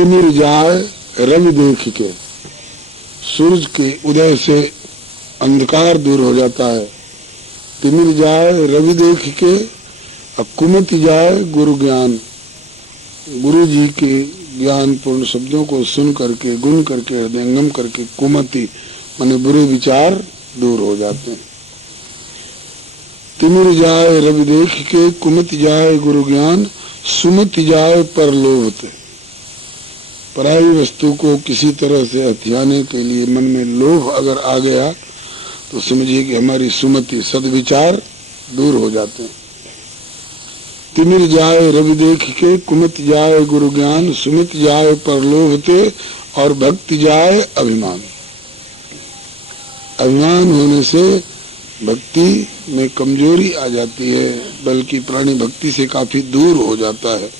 तिमिर जाए रवि देख के, सूरज के उदय से अंधकार दूर हो जाता है। तिमिर जाए रवि देख के, अब कुमति जाए गुरु ज्ञान, गुरु जी के ज्ञान पूर्ण शब्दों को सुन करके गुण करके हृदयंगम करके कुमति माने बुरे विचार दूर हो जाते हैं। तिमिर जाए रवि देख के, कुमति जाए गुरु ज्ञान, सुमति जाए परलोभते। पराई वस्तु को किसी तरह से हथियाने के लिए मन में लोभ अगर आ गया तो समझिए कि हमारी सुमति सद्विचार दूर हो जाते हैं। तिमिर जाए रवि देख के, कुमति जाए गुरु ज्ञान, सुमित जाए परलोभते और भक्ति जाए अभिमान। अभिमान होने से भक्ति में कमजोरी आ जाती है, बल्कि प्राणी भक्ति से काफी दूर हो जाता है।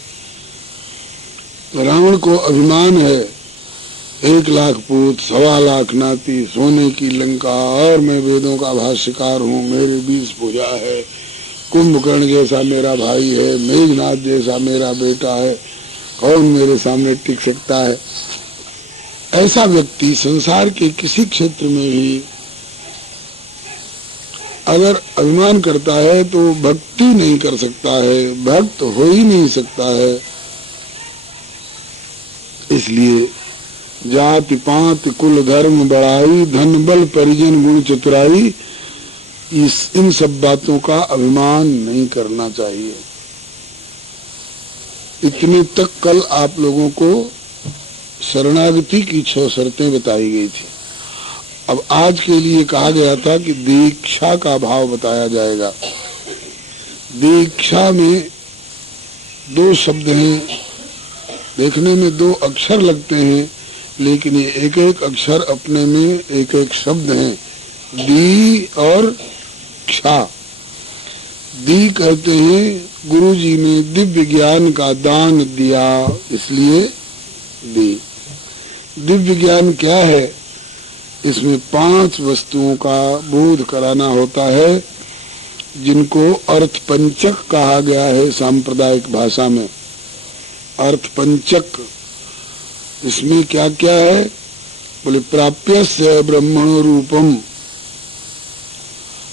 रावण को अभिमान है, 1 लाख पूत, 1.25 लाख नाती, सोने की लंका, और मैं वेदों का भाष्यकार हूँ, मेरे 20 भुजा है, कुंभकर्ण जैसा मेरा भाई है, मेघनाथ जैसा मेरा बेटा है, कौन मेरे सामने टिक सकता है। ऐसा व्यक्ति संसार के किसी क्षेत्र में भी अगर अभिमान करता है तो भक्ति नहीं कर सकता है, भक्त हो ही नहीं सकता है। इसलिए जाति पात कुल धर्म बड़ाई, धन बल परिजन गुण चतुराई, इन सब बातों का अभिमान नहीं करना चाहिए। इतने तक कल आप लोगों को शरणागति की 6 शर्तें बताई गई थी। अब आज के लिए कहा गया था कि दीक्षा का भाव बताया जाएगा। दीक्षा में 2 शब्द हैं, देखने में 2 अक्षर लगते हैं, लेकिन ये एक एक अक्षर अपने में एक एक शब्द हैं, दी और क्षाा। दी कहते हैं गुरु जी ने दिव्य ज्ञान का दान दिया, इसलिए दी। दिव्य ज्ञान क्या है? इसमें 5 वस्तुओं का बोध कराना होता है, जिनको अर्थ पंचक कहा गया है सांप्रदायिक भाषा में। अर्थ पंचक, इसमें क्या क्या है? बोले प्राप्यस्य ब्रह्मणो रूपम,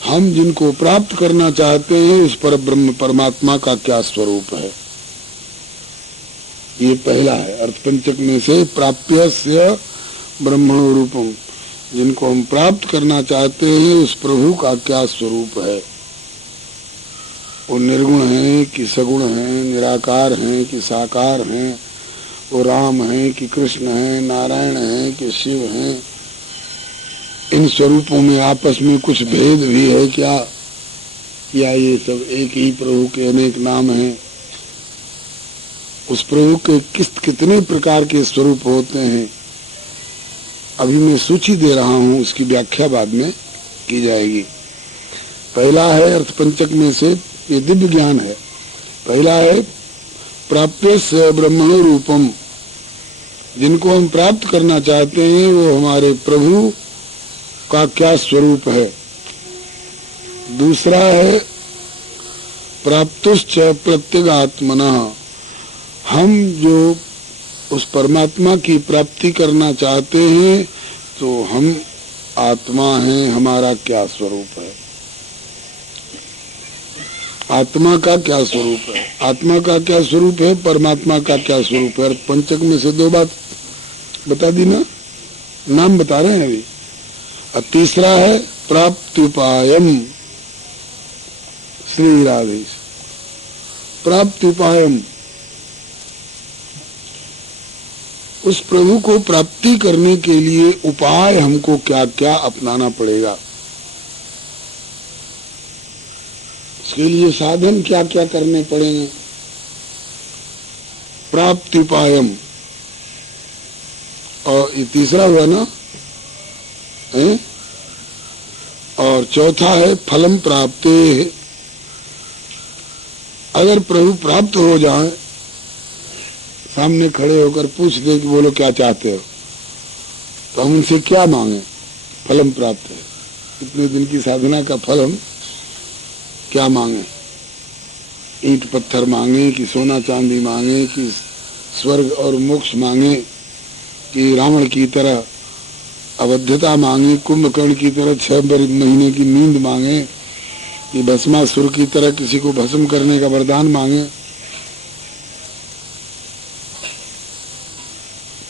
हम जिनको प्राप्त करना चाहते हैं उस पर ब्रह्म परमात्मा का क्या स्वरूप है, ये पहला है। अर्थ पंचक में से प्राप्यस्य ब्रह्मणो रूपम, जिनको हम प्राप्त करना चाहते हैं उस प्रभु का क्या स्वरूप है। वो निर्गुण है कि सगुण है, निराकार है कि साकार है, वो राम है कि कृष्ण है, नारायण है कि शिव है। इन स्वरूपों में आपस में कुछ भेद भी है क्या, या ये सब एक ही प्रभु के अनेक नाम हैं? उस प्रभु के कितने प्रकार के स्वरूप होते हैं, अभी मैं सूची दे रहा हूँ, उसकी व्याख्या बाद में की जाएगी। पहला है अर्थ पंचक में से, ये दिव्य ज्ञान है। पहला है प्राप्यस्य ब्रह्मणो रूपम, जिनको हम प्राप्त करना चाहते हैं वो हमारे प्रभु का क्या स्वरूप है। दूसरा है प्राप्तुश्च प्रत्यगात्मनः, हम जो उस परमात्मा की प्राप्ति करना चाहते हैं तो हम आत्मा हैं, हमारा क्या स्वरूप है, आत्मा का क्या स्वरूप है, आत्मा का क्या स्वरूप है, परमात्मा का क्या स्वरूप है। पंचक में से 2 बात बता दी ना, नाम बता रहे हैं अभी। अब तीसरा है प्राप्त्युपायम, श्री राधे। प्राप्त्युपायम, उस प्रभु को प्राप्ति करने के लिए उपाय हमको क्या क्या अपनाना पड़ेगा, इसके लिए साधन क्या क्या करने पड़ेंगे। प्राप्त्युपायम, और ये तीसरा हुआ ना है? और चौथा है फलम प्राप्ते। अगर प्रभु प्राप्त हो जाए, सामने खड़े होकर पूछ दे कि बोलो क्या चाहते हो, तो हम उनसे क्या मांगे? फलम प्राप्त है, इतने दिन की साधना का फल हम क्या मांगे? ईंट पत्थर मांगे कि सोना चांदी मांगे कि स्वर्ग और मोक्ष मांगे, कि रावण की तरह अवध्यता मांगे, कुंभकर्ण की तरह 6 महीने की नींद मांगे, कि भस्मासुर की तरह किसी को भस्म करने का वरदान मांगे।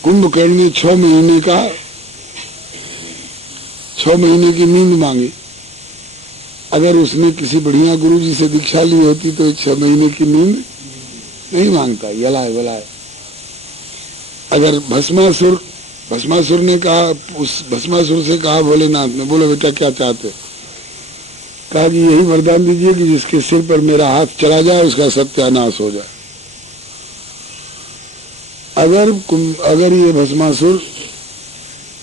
कुंभकर्ण ने 6 महीने की नींद मांगी। अगर उसने किसी बढ़िया गुरु जी से दीक्षा ली होती तो 6 महीने की नींद नहीं मांगता, यलाए बलाए। अगर भस्मासुर ने कहा, उस भस्मासुर से कहा भोलेनाथ ने, बोलो बेटा क्या चाहते? कहा कि यही वरदान दीजिए कि जिसके सिर पर मेरा हाथ चला जाए उसका सत्यानाश हो जाए। अगर ये भस्मासुर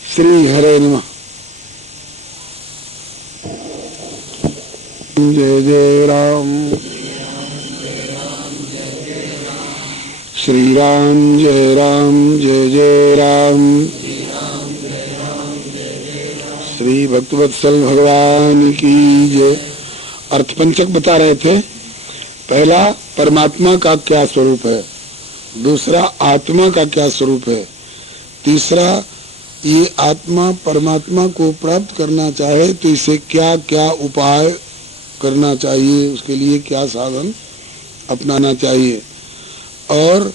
श्री हरे नमः, जय जय राम, श्री राम जय राम, जय जय राम, श्री भक्तवत्सल भगवान की जय। अर्थ पंचक बता रहे थे। पहला, परमात्मा का क्या स्वरूप है। दूसरा, आत्मा का क्या स्वरूप है। तीसरा, ये आत्मा परमात्मा को प्राप्त करना चाहे तो इसे क्या क्या उपाय करना चाहिए, उसके लिए क्या साधन अपनाना चाहिए। और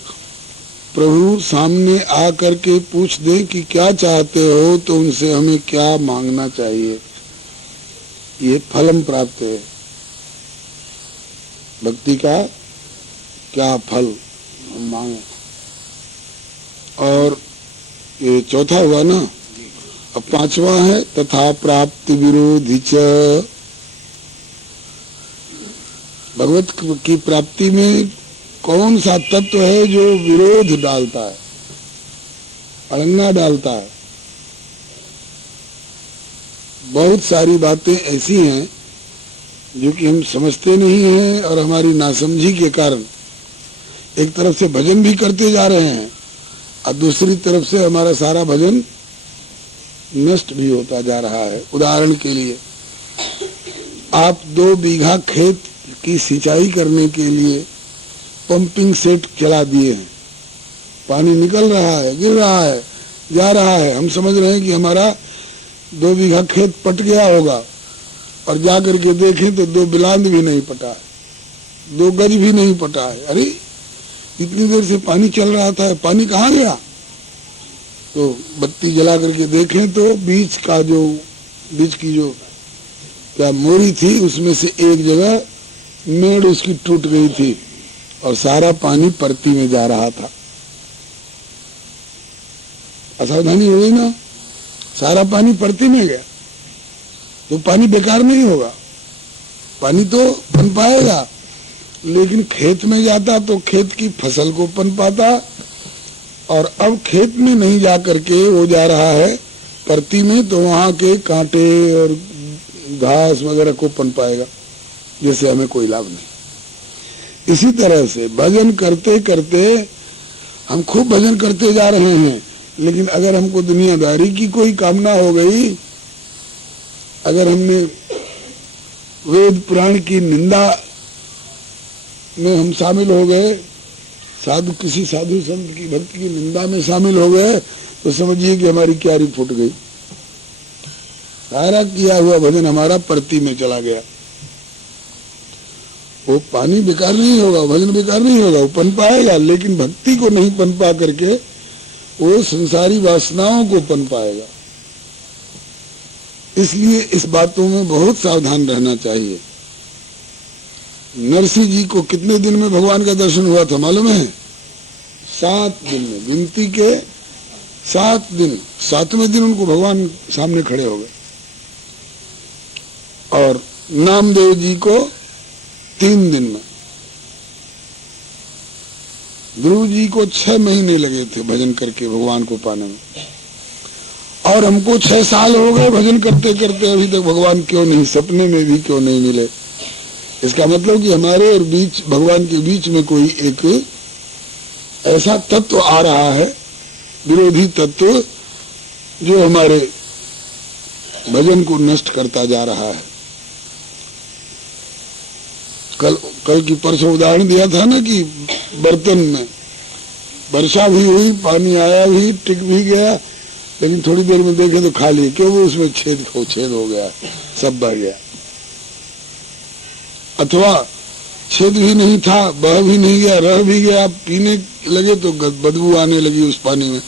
प्रभु सामने आकर के पूछ दे कि क्या चाहते हो, तो उनसे हमें क्या मांगना चाहिए। ये फलम प्राप्त है, भक्ति का क्या फल हम मांगे। और ये चौथा हुआ ना। अब पांचवा है, तथा प्राप्ति विरोधी च। भगवत की प्राप्ति में कौन सा तत्व है जो विरोध डालता है, अड़ंगा डालता है। बहुत सारी बातें ऐसी हैं जो कि हम समझते नहीं हैं, और हमारी नासमझी के कारण एक तरफ से भजन भी करते जा रहे हैं और दूसरी तरफ से हमारा सारा भजन नष्ट भी होता जा रहा है। उदाहरण के लिए, आप 2 बीघा खेत की सिंचाई करने के लिए पंपिंग सेट चला दिए हैं, पानी निकल रहा है, गिर रहा है, जा रहा है। हम समझ रहे हैं कि हमारा 2 बीघा खेत पट गया होगा, और जाकर के देखें तो 2 बिलांद भी नहीं पटा है, 2 गज भी नहीं पटा है। अरे इतनी देर से पानी चल रहा था, पानी कहाँ गया? तो बत्ती जला करके देखें तो बीच की जो क्या मोरी थी, उसमें से एक जगह मेड़ उसकी टूट गई थी और सारा पानी परती में जा रहा था। असावधानी हो गई ना, सारा पानी परती में गया। तो पानी बेकार नहीं होगा, पानी तो पनपाएगा, लेकिन खेत में जाता तो खेत की फसल को पनपाता, और अब खेत में नहीं जा करके वो जा रहा है परती में, तो वहां के कांटे और घास वगैरह को पनपाएगा, जिससे हमें कोई लाभ नहीं। इसी तरह से भजन करते करते हम खूब भजन करते जा रहे हैं, लेकिन अगर हमको दुनियादारी की कोई कामना हो गई, अगर हमने वेद पुराण की निंदा में हम शामिल हो गए, किसी साधु संत की भक्ति की निंदा में शामिल हो गए, तो समझिए कि हमारी क्यारी फूट गई। सारा किया हुआ भजन हमारा परती में चला गया। वो पानी बेकार नहीं होगा, भजन बेकार नहीं होगा, वो पनपाएगा, लेकिन भक्ति को नहीं पनपा करके वो संसारी वासनाओं को पनपाएगा। इसलिए इस बातों में बहुत सावधान रहना चाहिए। नरसिंह जी को कितने दिन में भगवान का दर्शन हुआ था मालूम है? 7 दिन में, गिनती के 7 दिन। 7वें दिन उनको भगवान सामने खड़े हो गए। और नामदेव जी को 3 दिन में। ध्रुव जी को 6 महीने लगे थे भजन करके भगवान को पाने में, और हमको 6 साल हो गए भजन करते करते, अभी तक भगवान क्यों नहीं, सपने में भी क्यों नहीं मिले। इसका मतलब कि हमारे और भगवान के बीच में कोई एक ऐसा तत्व आ रहा है, विरोधी तत्व, जो हमारे भजन को नष्ट करता जा रहा है। कल की परसों उदाहरण दिया था ना कि बर्तन में वर्षा भी हुई, पानी आया भी, टिक भी गया, लेकिन थोड़ी देर में देखे तो खाली, क्यों? वो उसमें छेद हो गया, सब बह गया। अथवा छेद भी नहीं था, बह भी नहीं गया, रह भी गया, पीने लगे तो बदबू आने लगी उस पानी में।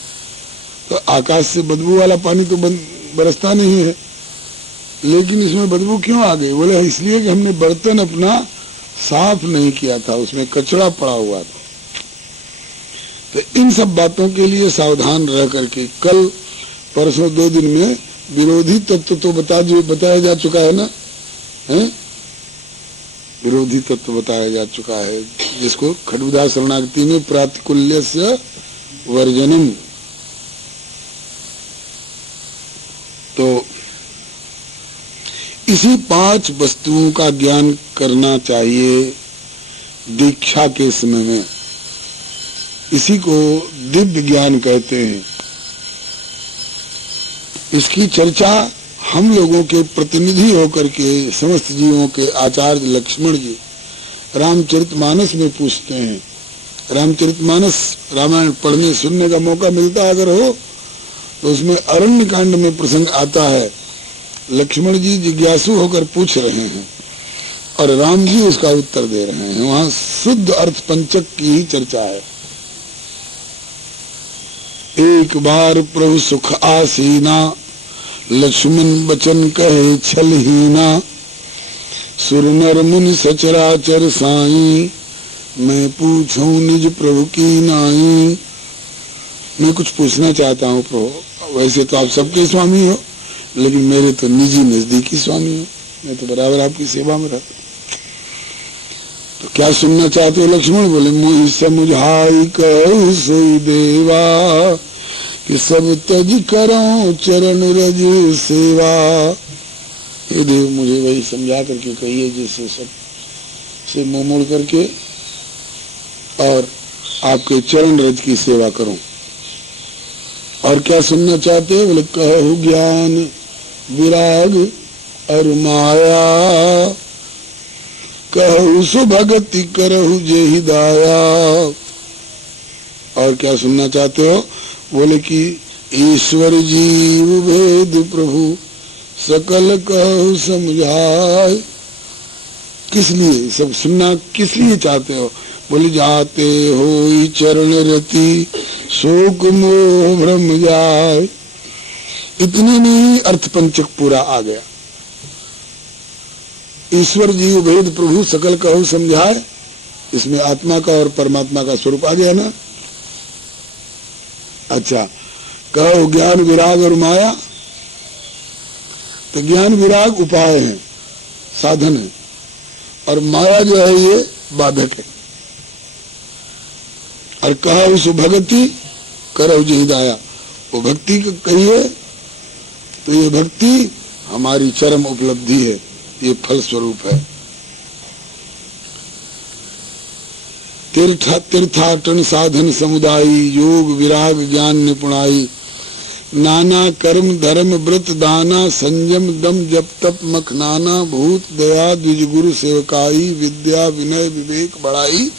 तो आकाश से बदबू वाला पानी तो बरसता नहीं है, लेकिन इसमें बदबू क्यों आ गई? बोले इसलिए कि हमने बर्तन अपना साफ नहीं किया था, उसमें कचरा पड़ा हुआ था। तो इन सब बातों के लिए सावधान रह करके, कल परसों 2 दिन में विरोधी तत्व तो बताया जा चुका है ना, है? विरोधी तत्व बताया जा चुका है, जिसको खडुदा शरणागति में प्रातिकूल्यस्य वर्जनम। तो इसी 5 वस्तुओं का ज्ञान करना चाहिए दीक्षा के समय में। इसी को दिव्य ज्ञान कहते हैं। इसकी चर्चा हम लोगों के प्रतिनिधि होकर के समस्त जीवों के आचार्य लक्ष्मण जी रामचरितमानस में पूछते हैं। रामचरितमानस रामायण पढ़ने सुनने का मौका मिलता अगर हो तो उसमें अरण्य कांड में प्रसंग आता है। लक्ष्मण जी जिज्ञासु होकर पूछ रहे हैं और राम जी उसका उत्तर दे रहे हैं। वहां शुद्ध अर्थ पंचक की ही चर्चा है। एक बार प्रभु सुख आसीना, लक्ष्मण बचन कहे छलहीना, सुर नर मुनि सचराचर साई, मैं पूछूं निज प्रभु की नाई। मैं कुछ पूछना चाहता हूँ प्रभु, वैसे तो आप सबके स्वामी हो, लेकिन मेरे तो निजी नजदीकी स्वामी हो, मैं तो बराबर आपकी सेवा में रहता। तो क्या सुनना चाहते हो लक्ष्मण? बोले मुझ समुझाई कहूँ सोई देवा, कि सब तज करो चरण रज सेवा। हे देव मुझे वही समझा करके कहिए जिससे सब से मुंह मोड़ करके और आपके चरण रज की सेवा करूं। और क्या सुनना चाहते हो? बोले कहु ज्ञान विराग और माया, कहु सुभगति करहु जेहि दाया। और क्या सुनना चाहते हो? बोले कि ईश्वर जीव भेद प्रभु सकल कहु समझाए। किस लिए सब सुनना, किस लिए चाहते हो? बोले जाते हो चरण रति, शोक मोह भ्रम जाए। इतने में ही अर्थ पंचक पूरा आ गया। ईश्वर जीव भेद प्रभु सकल कहु समझाए, इसमें आत्मा का और परमात्मा का स्वरूप आ गया ना। अच्छा, कहो ज्ञान विराग और माया, तो ज्ञान विराग उपाय है, साधन है, और माया जो है ये बाधक है। और कहो सुभगति करो जेहि दाया, वो भक्ति कहिए तो ये भक्ति हमारी चरम उपलब्धि है, ये फल स्वरूप है। तीर्थाटन साधन समुदायी, योग विराग ज्ञान निपुणाई, नाना कर्म धर्म व्रत दाना, संयम दम जप तप मखनाना, भूत दया द्विज गुरु सेवकाई, विद्या विनय विवेक बढ़ाई।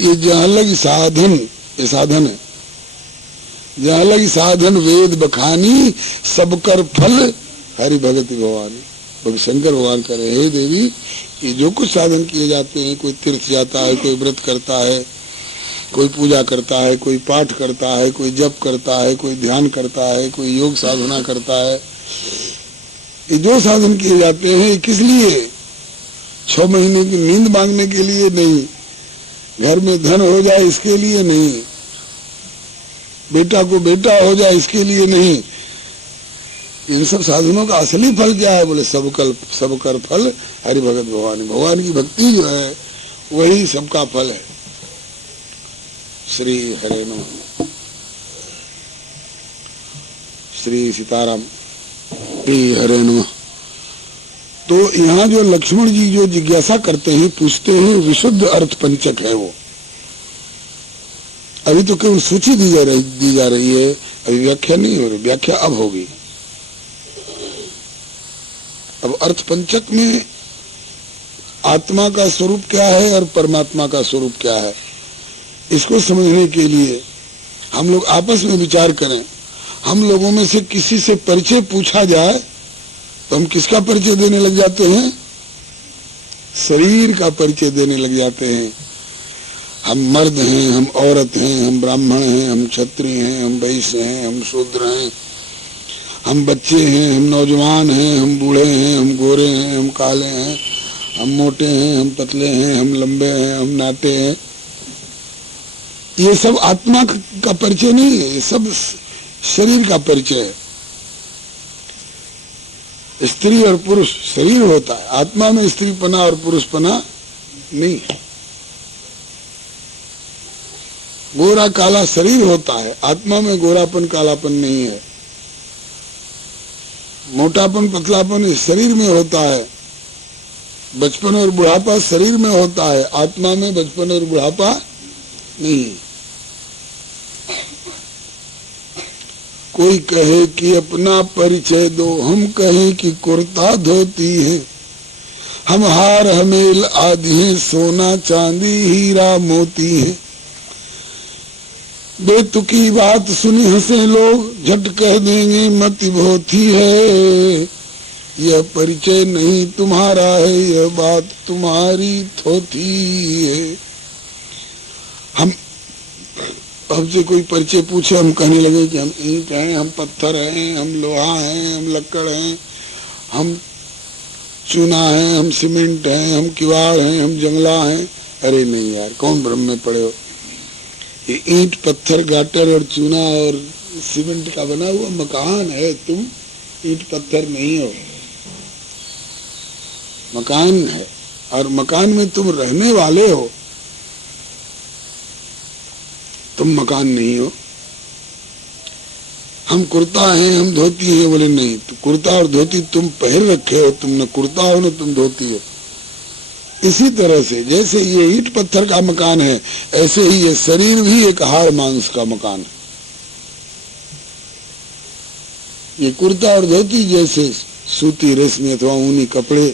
ये जहाँ लग साधन, ये साधन है। जहाँ लग साधन वेद बखानी, सब कर फल हरि भगति भवानी। भगवान शंकर भगवान करे, हे देवी ये जो कुछ साधन किए जाते हैं, कोई तीर्थ जाता है, कोई व्रत करता है, कोई पूजा करता है, कोई पाठ करता है, कोई जप करता है, कोई ध्यान करता है, कोई योग साधना करता है, ये जो साधन किए जाते हैं किस लिए? 6 महीने की नींद मांगने के लिए नहीं, घर में धन हो जाए इसके लिए नहीं, बेटा को बेटा हो जाए इसके लिए नहीं। इन सब साधनों का असली फल क्या है? बोले सब कर फल हरि भगत भवानी। भगवान की भक्ति जो है वही सबका फल है। श्री हरे नमः। श्री सीताराम। श्री हरे नमः। तो यहाँ जो लक्ष्मण जी जो जिज्ञासा करते हैं, पूछते हैं, विशुद्ध अर्थ पंचक है वो। अभी तो केवल सूची दी जा रही है, अभी व्याख्या नहीं हो रही। व्याख्या अब होगी। अब अर्थ पंचक में आत्मा का स्वरूप क्या है और परमात्मा का स्वरूप क्या है, इसको समझने के लिए हम लोग आपस में विचार करें, हम लोगों में से किसी से परिचय पूछा जाए तो हम किसका परिचय देने लग जाते हैं? शरीर का परिचय देने लग जाते हैं। हम मर्द हैं, हम औरत हैं, हम ब्राह्मण हैं, हम क्षत्रिय हैं, हम वैश्य हैं, हम शूद्र हैं, हम बच्चे हैं, हम नौजवान हैं, हम बूढ़े हैं, हम गोरे हैं, हम काले हैं, हम मोटे हैं, हम पतले हैं, हम लंबे हैं, हम नाटे हैं। ये सब आत्मा का परिचय नहीं है, ये सब शरीर का परिचय है। स्त्री और पुरुष शरीर होता है, आत्मा में स्त्रीपना और पुरुषपना नहीं है। गोरा काला शरीर होता है, आत्मा में गोरापन कालापन नहीं है। मोटापन पतलापन इस शरीर में होता है। बचपन और बुढ़ापा शरीर में होता है, आत्मा में बचपन और बुढ़ापा नहीं। कोई कहे कि अपना परिचय दो, हम कहें कि कुर्ता धोती है। हम हार हमेल आदि हैं, सोना चांदी हीरा मोती है। बेतुकी बात सुनी हंसे लोग, झट कह देंगे मति भोती है। यह परिचय नहीं तुम्हारा है, यह बात तुम्हारी थोथी है। हम हमसे कोई परिचय पूछे, हम कहने लगे कि हम ईंट हैं, हम पत्थर हैं, हम लोहा हैं, हम लक्कड़ हैं, हम चूना हैं, हम सीमेंट हैं, हम किवाड़ हैं, हम जंगला हैं। अरे नहीं यार, कौन ब्रह्म में पड़े हो? ये ईंट पत्थर गाटर और चूना और सीमेंट का बना हुआ मकान है, तुम ईंट पत्थर नहीं हो। मकान है और मकान में तुम रहने वाले हो, तुम मकान नहीं हो। हम कुर्ता हैं, हम धोती हैं। बोले नहीं, तो कुर्ता और धोती तुम पहन रखे हो, तुम न कुर्ता हो न तुम धोती हो। इसी तरह से जैसे ये ईंट पत्थर का मकान है, ऐसे ही ये शरीर भी एक हाड़ मांस का मकान है। ये कुर्ता और धोती जैसे सूती रेशमी अथवा ऊनी कपड़े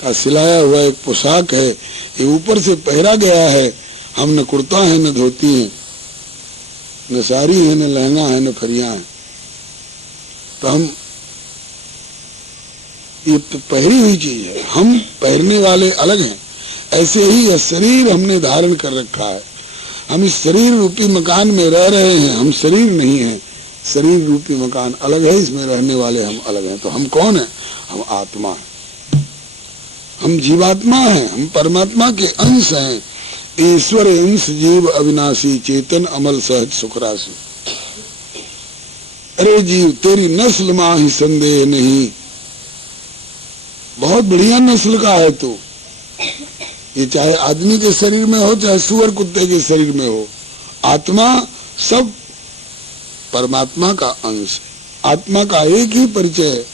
का सिलाया हुआ एक पोशाक है, ये ऊपर से पहरा गया है। हम न कुर्ता है, न धोती है, न साड़ी है, न लहंगा है, न फरिया है। तो हम ये पहरी हुई चीज है, हम पहनने वाले अलग हैं। ऐसे ही यह शरीर हमने धारण कर रखा है। हम इस शरीर रूपी मकान में रह रहे हैं, हम शरीर नहीं है। शरीर रूपी मकान अलग है, इसमें रहने वाले हम अलग हैं। तो हम कौन है? हम आत्मा है, हम जीवात्मा हैं, हम परमात्मा के अंश हैं। ईश्वर अंश जीव अविनाशी, चेतन अमल सहज सुखराशि। अरे जीव, तेरी नस्ल मां ही संदेह नहीं, बहुत बढ़िया नस्ल का है तू। ये चाहे आदमी के शरीर में हो, चाहे सुअर कुत्ते के शरीर में हो, आत्मा सब परमात्मा का अंश है। आत्मा का एक ही परिचय है।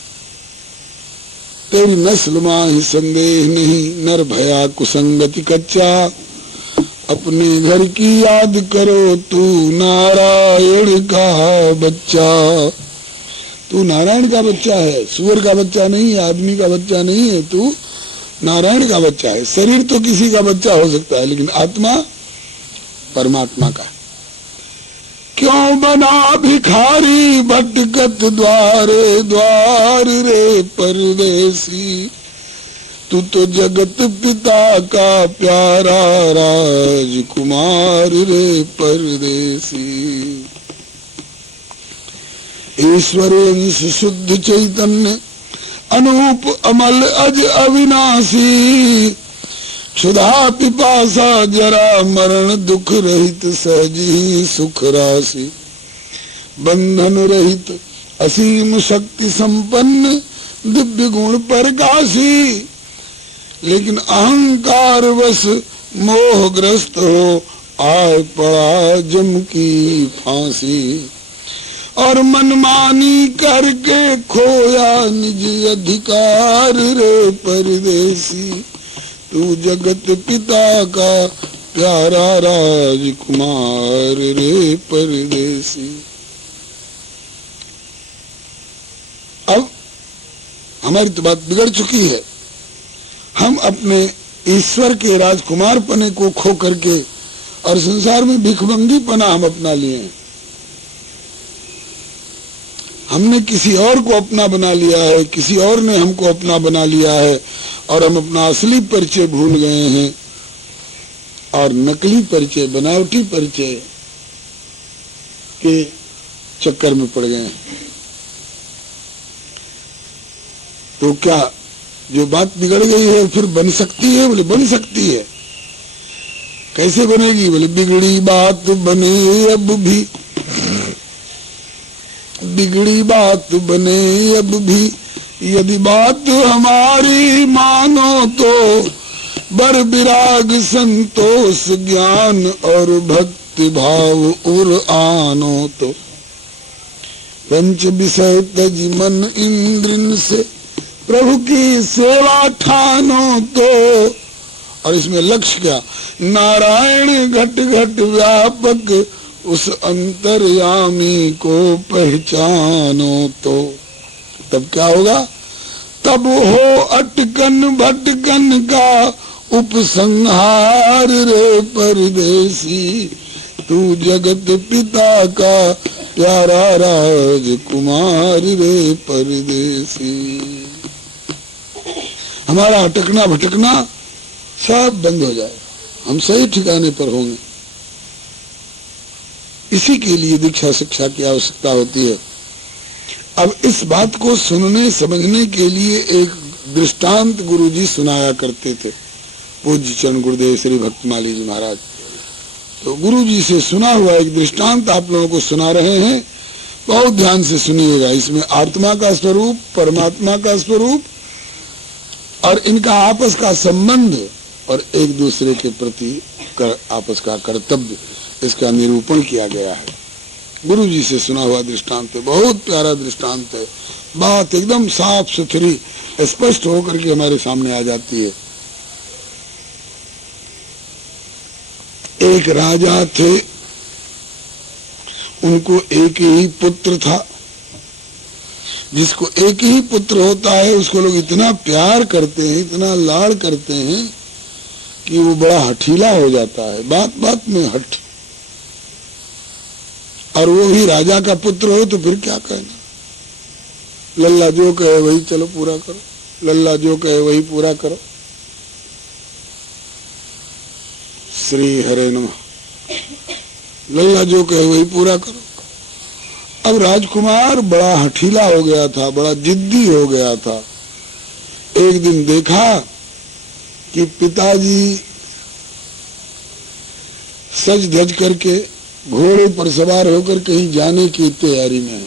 तेरी नस्ल मां ही संदेह नहीं, नर भया कुसंगति कच्चा। अपने घर की याद करो, तू नारायण का बच्चा। तू नारायण का बच्चा है, सुअर का बच्चा नहीं है, आदमी का बच्चा नहीं है, तू नारायण का बच्चा है। शरीर तो किसी का बच्चा हो सकता है, लेकिन आत्मा परमात्मा का है। क्यों बना भिखारी भटकत द्वारे द्वार रे परदेसी। तू तो जगत पिता का प्यारा राजकुमार रे परदेसी। ईश्वर अंश शुद्ध चैतन्य, अनूप अमल अज अविनाशी। क्षुधा पिपासा जरा मरण दुख रहित, सहज ही सुख राशि। बंधन रहित असीम शक्ति संपन्न, दिव्य गुण प्रकाशी। लेकिन अहंकार वश मोहग्रस्त हो, आए पड़ा जम की फांसी। और मनमानी करके खोया निज अधिकार रे परदेसी। तू जगत पिता का प्यारा राजकुमार रे परदेसी। अब हमारी तो बात बिगड़ चुकी है। हम अपने ईश्वर के राजकुमार पने को खो करके और संसार में भिखमंगीपना हम अपना लिए हैं। हमने किसी और को अपना बना लिया है, किसी और ने हमको अपना बना लिया है, और हम अपना असली परिचय भूल गए हैं और नकली परिचय, बनावटी परिचय के चक्कर में पड़ गए हैं। तो क्या जो बात बिगड़ गई है फिर बन सकती है? बोले बन सकती है। कैसे बनेगी? बोले बिगड़ी बात बने अब भी, बिगड़ी बात बने अब भी, यदि बात हमारी मानो तो बर विराग संतोष ज्ञान और भक्ति भाव उर आनो तो। पंच विषय तज मन इंद्रिन से प्रभु की सेवा ठानो तो। और इसमें लक्ष्य क्या? नारायण घट घट व्यापक उस अंतर्यामी को पहचानो तो। तब क्या होगा? तब हो अटकन भटकन का उपसंहार रे परदेसी, तू जगत पिता का प्यारा राजकुमार रे परदेसी। हमारा अटकना भटकना सब बंद हो जाए, हम सही ठिकाने पर होंगे। इसी के लिए दीक्षा शिक्षा की आवश्यकता होती है। अब इस बात को सुनने समझने के लिए एक दृष्टांत गुरुजी सुनाया करते थे, पूज्य चरण गुरुदेव श्री भक्तमाली जी महाराज। तो गुरुजी से सुना हुआ एक दृष्टांत आप लोगों को सुना रहे हैं, बहुत ध्यान से सुनिएगा। इसमें आत्मा का स्वरूप, परमात्मा का स्वरूप और इनका आपस का संबंध और एक दूसरे के प्रति आपस का कर्तव्य, इसका निरूपण किया गया है। गुरुजी से सुना हुआ दृष्टांत है, बहुत प्यारा दृष्टांत है। बात एकदम साफ सुथरी स्पष्ट होकर के हमारे सामने आ जाती है। एक राजा थे, उनको एक ही पुत्र था। जिसको एक ही पुत्र होता है उसको लोग इतना प्यार करते हैं, इतना लाड़ करते हैं कि वो बड़ा हठीला हो जाता है, बात बात में हठ। और वो ही राजा का पुत्र हो तो फिर क्या कहना, लल्ला जो कहे वही चलो पूरा करो, लल्ला जो कहे वही पूरा करो। श्री हरे नमः। लल्ला जो कहे वही पूरा करो। अब राजकुमार बड़ा हठीला हो गया था, बड़ा जिद्दी हो गया था। एक दिन देखा कि पिताजी सज धज करके घोड़े पर सवार होकर कहीं जाने की तैयारी में है।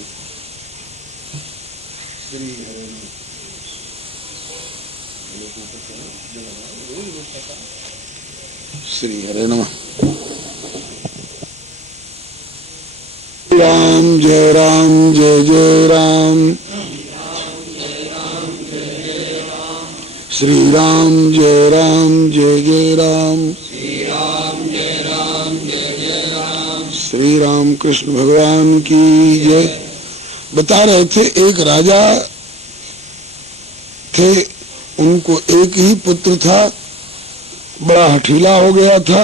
श्री हरे नमः। राम जय राम जय जय राम, श्री राम जय राम जय जय राम, श्री राम कृष्ण भगवान की जय। बता रहे थे एक राजा थे, उनको एक ही पुत्र था, बड़ा हठीला हो गया था,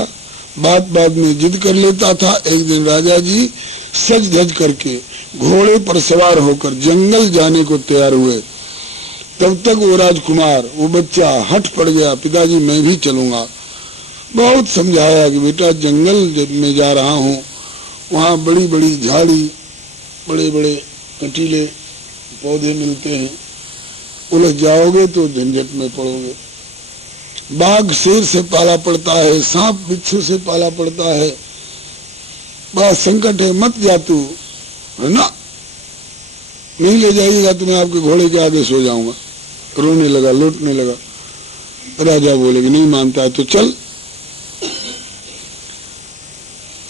बात बात में जिद कर लेता था। एक दिन राजा जी सज धज करके घोड़े पर सवार होकर जंगल जाने को तैयार हुए। तब तक वो राजकुमार, वो बच्चा हट पड़ गया, पिताजी मैं भी चलूंगा। बहुत समझाया कि बेटा जंगल में जा रहा हूँ, वहाँ बड़ी बड़ी झाड़ी, बड़े बड़े कंटीले पौधे मिलते हैं, उलझ जाओगे तो झंझट में पड़ोगे। बाघ शेर से पाला पड़ता है, सांप बिच्छू से पाला पड़ता है, बड़ा संकट है, मत जा तू, है ना, नहीं ले जाइएगा तो मैं आपके घोड़े के आगे सो जाऊंगा। रोने लगा, लौटने लगा। राजा बोले कि नहीं मानता है तो चल।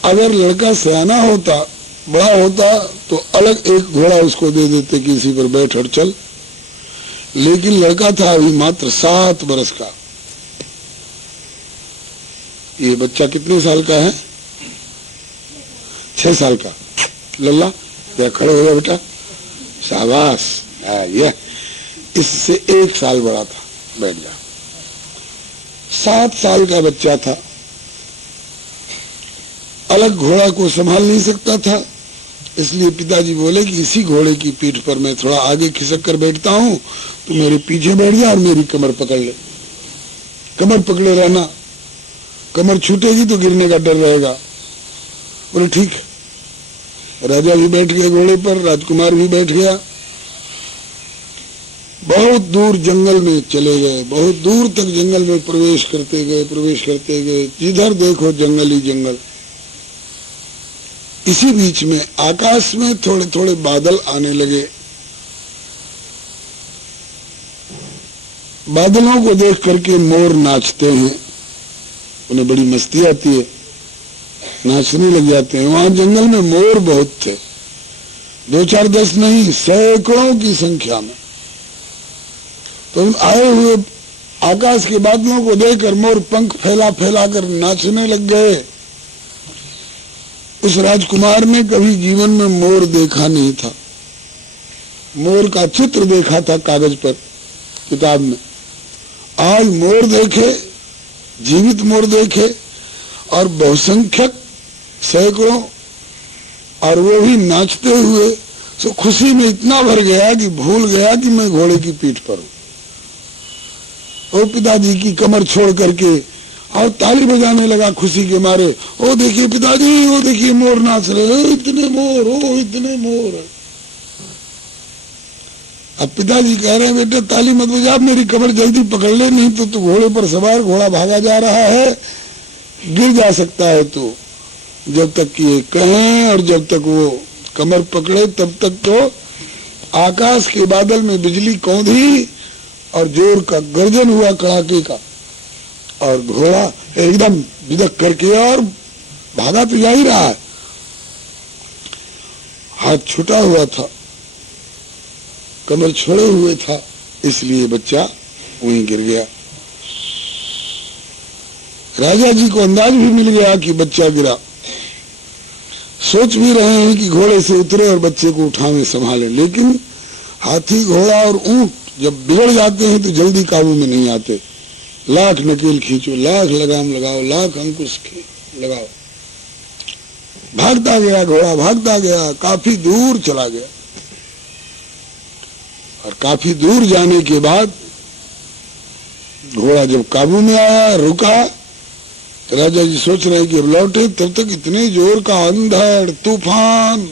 अगर लड़का सयाना होता, बड़ा होता तो अलग एक घोड़ा उसको दे देते कि इसी पर बैठ और चल, लेकिन लड़का था अभी मात्र 7 बरस का। ये बच्चा कितने साल का है? 6 साल का। लल्ला क्या खड़े हो गया बेटा, शाबाश। ये इससे 1 साल बड़ा था, बैठ जा। 7 साल का बच्चा था। बालक घोड़ा को संभाल नहीं सकता था, इसलिए पिताजी बोले कि इसी घोड़े की पीठ पर मैं थोड़ा आगे खिसक कर बैठता हूँ, तो मेरे पीछे बैठ जा और मेरी कमर पकड़ ले, कमर पकड़े रहना, कमर छूटेगी तो गिरने का डर रहेगा। बोले ठीक है। राजा भी बैठ गया घोड़े पर, राजकुमार भी बैठ गया। बहुत दूर जंगल में चले गए, बहुत दूर तक जंगल में प्रवेश करते गए, जिधर देखो जंगल ही जंगल। इसी बीच में आकाश में थोड़े थोड़े बादल आने लगे। बादलों को देख करके मोर नाचते हैं, उन्हें बड़ी मस्ती आती है, नाचने लग जाते हैं। वहां जंगल में मोर बहुत थे, 2 4 10 नहीं, सैकड़ों की संख्या में। तो उन आए हुए आकाश के बादलों को देखकर मोर पंख फैला फैला कर नाचने लग गए। उस राजकुमार ने कभी जीवन में मोर देखा नहीं था, मोर का चित्र देखा था कागज पर, किताब में। आज मोर देखे, जीवित मोर देखे, और बहुसंख्यक सैकड़ों, और वो भी नाचते हुए। तो खुशी में इतना भर गया कि भूल गया कि मैं घोड़े की पीठ पर हूं। वो पिताजी की कमर छोड़ करके और ताली बजाने लगा खुशी के मारे। ओ देखिए पिताजी, वो देखिए मोर नाच रहे, इतने मोर, ओ इतने मोर। अब पिताजी कह रहे हैं बेटा ताली मत बजा, मेरी कमर जल्दी पकड़ ले, नहीं तो तू घोड़े पर सवार, घोड़ा भागा जा रहा है, गिर जा सकता है तू। जब तक कि ये कहें और जब तक वो कमर पकड़े तब तक तो आकाश के बादल में बिजली कौंधी और जोर का गर्जन हुआ कड़ाके का, और घोड़ा एकदम बिदक करके और भागा तो जा ही रहा है। हाथ छूटा हुआ था, कमर छोड़े हुए था, इसलिए बच्चा वहीं गिर गया। राजा जी को अंदाज भी मिल गया कि बच्चा गिरा। सोच भी रहे हैं कि घोड़े से उतरे और बच्चे को उठावे संभाले, लेकिन हाथी, घोड़ा और ऊंट जब बिगड़ जाते हैं तो जल्दी काबू में नहीं आते। लाख नकेल खींचो, लाख लगाम लगाओ, लाख अंकुश लगाओ। भागता गया घोड़ा, भागता गया, काफी दूर चला गया। और काफी दूर जाने के बाद घोड़ा जब काबू में आया, रुका, तो राजा जी सोच रहे हैं कि अब लौटे, तब तक इतने जोर का अंधड़ तूफान,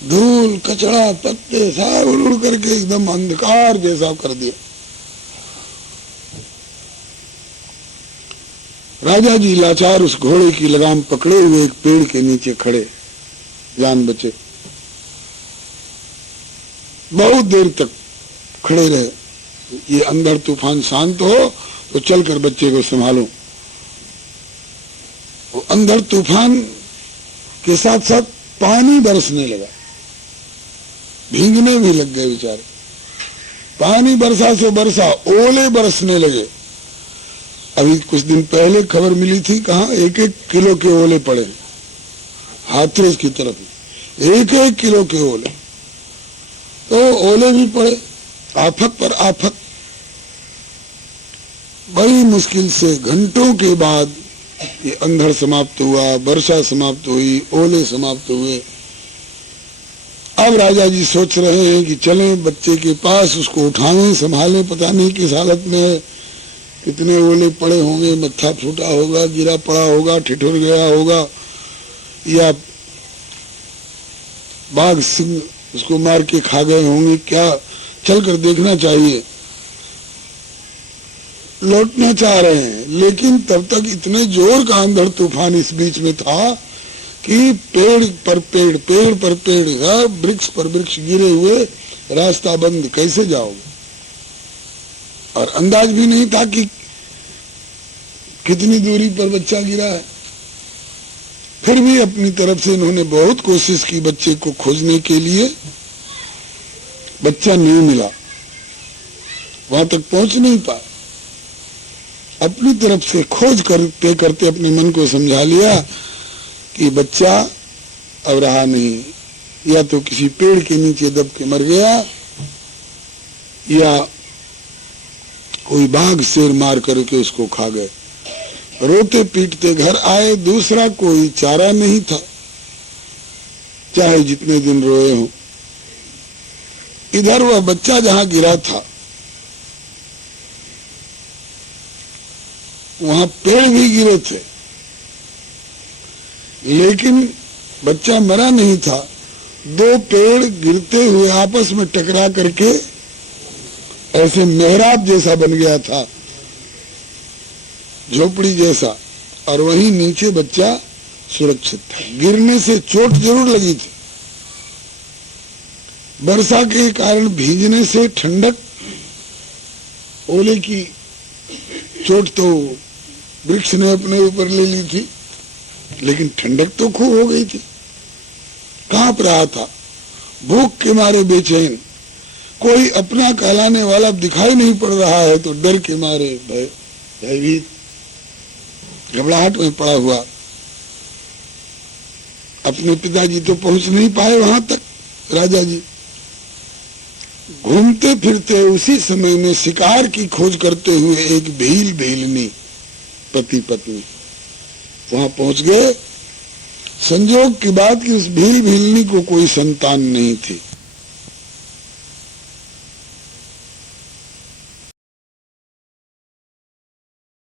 धूल कचड़ा पत्ते सब उड़ करके एकदम अंधकार जैसा कर दिया। राजा जी लाचार उस घोड़े की लगाम पकड़े हुए एक पेड़ के नीचे खड़े, जान बचे। बहुत देर तक खड़े रहे। ये अंधड़ तूफान शांत हो तो चलकर बच्चे को संभालो। वो अंधड़ तूफान के साथ साथ पानी बरसने लगा, भीगने भी लग गए बेचारे। पानी बरसा से बरसा, ओले बरसने लगे। अभी कुछ दिन पहले खबर मिली थी, कहा 1-1 किलो के ओले पड़े, हाथरस की तरफ 1-1 किलो के ओले। तो ओले भी पड़े, आफत पर आफत। बड़ी मुश्किल से घंटों के बाद ये अंधड़ समाप्त हुआ, वर्षा समाप्त हुई, ओले समाप्त हुए। अब राजा जी सोच रहे हैं कि चलें बच्चे के पास, उसको उठावें, संभालें, पता नहीं किस हालत में है, कितने ओले पड़े होंगे, मत्था फूटा होगा, गिरा पड़ा होगा, ठिठुर गया होगा, या बाघ सिंह उसको मार के खा गए होंगे, क्या चलकर देखना चाहिए। लौटना चाह रहे हैं, लेकिन तब तक इतने जोर का अंधड़ तूफान इस बीच में था कि पेड़ पर पेड़, पेड़ पर पेड़, वृक्ष पर वृक्ष गिरे हुए, रास्ता बंद, कैसे जाओगे। और अंदाज भी नहीं था कि कितनी दूरी पर बच्चा गिरा है। फिर भी अपनी तरफ से इन्होंने बहुत कोशिश की बच्चे को खोजने के लिए। बच्चा नहीं मिला, वहां तक पहुंच नहीं पाया। अपनी तरफ से खोज करते करते अपने मन को समझा लिया कि बच्चा अब रहा नहीं, या तो किसी पेड़ के नीचे दब के मर गया, या कोई बाघ शेर मार करके उसको खा गए। रोते पीटते घर आए, दूसरा कोई चारा नहीं था, चाहे जितने दिन रोए हों। इधर वह बच्चा जहां गिरा था वहां पेड़ भी गिरे थे, लेकिन बच्चा मरा नहीं था। दो पेड़ गिरते हुए आपस में टकरा करके ऐसे मेहराब जैसा बन गया था, झोपड़ी जैसा, और वहीं नीचे बच्चा सुरक्षित था। गिरने से चोट जरूर लगी थी, वर्षा के कारण भीजने से ठंडक, ओले की चोट तो वृक्ष ने अपने ऊपर ले ली थी, लेकिन ठंडक तो खूब हो गई थी। कांप रहा था, भूख के मारे बेचैन, कोई अपना कहलाने वाला दिखाई नहीं पड़ रहा है तो डर के मारे भयभीत घबराहट में पड़ा हुआ। अपने पिताजी तो पहुंच नहीं पाए वहां तक, राजा जी घूमते फिरते उसी समय में शिकार की खोज करते हुए एक भील भीलनी पति पत्नी वहां पहुंच गए। संजोग की बात कि उस भील भीलनी को कोई संतान नहीं थी,